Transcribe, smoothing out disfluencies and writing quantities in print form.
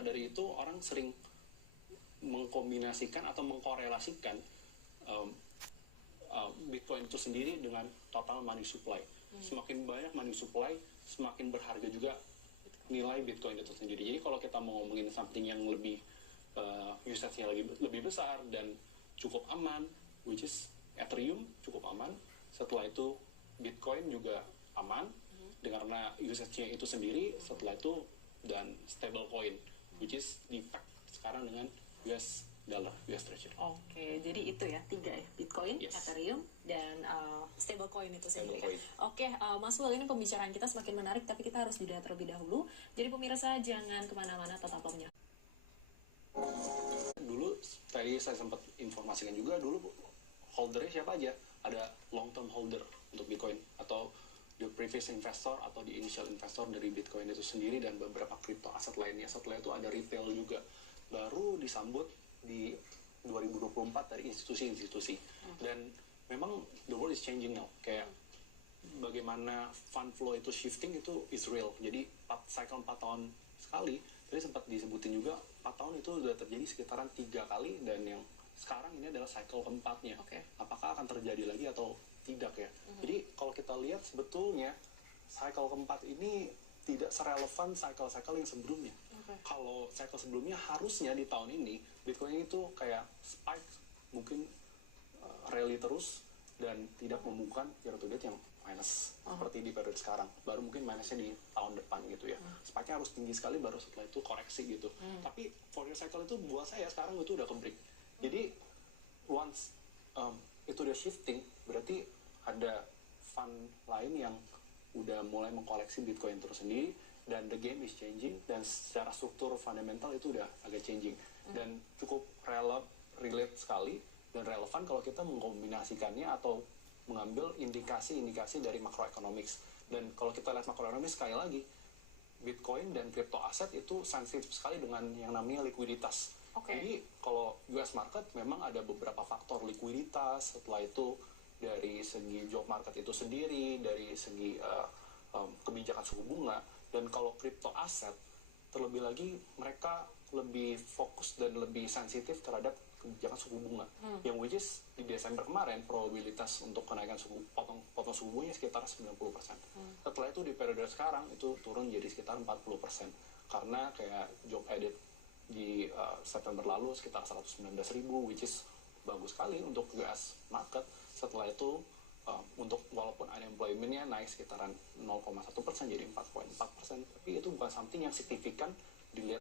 maka dari itu orang sering mengkombinasikan atau mengkorelasikan um, Bitcoin itu sendiri dengan total money supply. Semakin banyak money supply, semakin berharga juga nilai Bitcoin itu sendiri. Jadi kalau kita mau ngomongin something yang lebih usage-nya lebih besar dan cukup aman, which is Ethereum cukup aman. Setelah itu Bitcoin juga aman, karena usage-nya itu sendiri. Setelah itu dan stable coin, which is di fact sekarang dengan US dollar, US treasury. Oke, jadi itu ya, 3 ya, Bitcoin, Yes. Ethereum, dan stablecoin itu sendiri kan. Stablecoin. Oke, Mas Will, ini pembicaraan kita semakin menarik, tapi kita harus jeda terlebih dahulu. Jadi pemirsa jangan kemana-mana, tetap punya. Dulu tadi saya sempat informasikan juga, dulu holdernya siapa aja? Ada long term holder untuk Bitcoin, atau the previous investor atau the initial investor dari Bitcoin itu sendiri, dan beberapa crypto aset lainnya. Setelah itu ada retail juga, baru disambut di 2024 dari institusi-institusi. Dan memang the world is changing now, kayak bagaimana fund flow itu shifting itu is real. Jadi cycle 4 tahun sekali, tadi sempat disebutin juga 4 tahun itu sudah terjadi sekitaran 3 kali, dan yang sekarang ini adalah cycle keempatnya. Apakah akan terjadi lagi atau tidak ya? Jadi kalau kita lihat sebetulnya cycle keempat ini tidak serelevan cycle-cycle yang sebelumnya. Kalau cycle sebelumnya harusnya di tahun ini Bitcoin itu kayak spike, mungkin rally terus dan tidak membuka year to date yang minus seperti di periode sekarang. Baru mungkin minusnya di tahun depan gitu ya. Spike-nya harus tinggi sekali, baru setelah itu koreksi gitu. Tapi 4-year cycle itu buat saya sekarang itu udah ke-break. Jadi once itu udah shifting, berarti ada fund lain yang udah mulai mengkoleksi Bitcoin terus sendiri, dan the game is changing, dan secara struktur fundamental itu udah agak changing, dan cukup relate sekali dan relevan kalau kita mengkombinasikannya atau mengambil indikasi-indikasi dari macroeconomics. Dan kalau kita lihat macroeconomics, sekali lagi Bitcoin dan crypto aset itu sensitif sekali dengan yang namanya likuiditas. Jadi kalau US market memang ada beberapa faktor likuiditas, setelah itu dari segi job market itu sendiri, dari segi kebijakan suku bunga, dan kalau crypto aset terlebih lagi mereka lebih fokus dan lebih sensitif terhadap kebijakan suku bunga, yang which is di Desember kemarin probabilitas untuk kenaikan potong suku bunganya sekitar 90%. Setelah itu di periode sekarang itu turun jadi sekitar 40%, karena kayak job added di September lalu sekitar 119.000, which is bagus sekali untuk US market. Setelah itu untuk walaupun unemployment-nya naik sekitaran 0,1% jadi 4,4%, tapi itu bukan something yang signifikan dilihat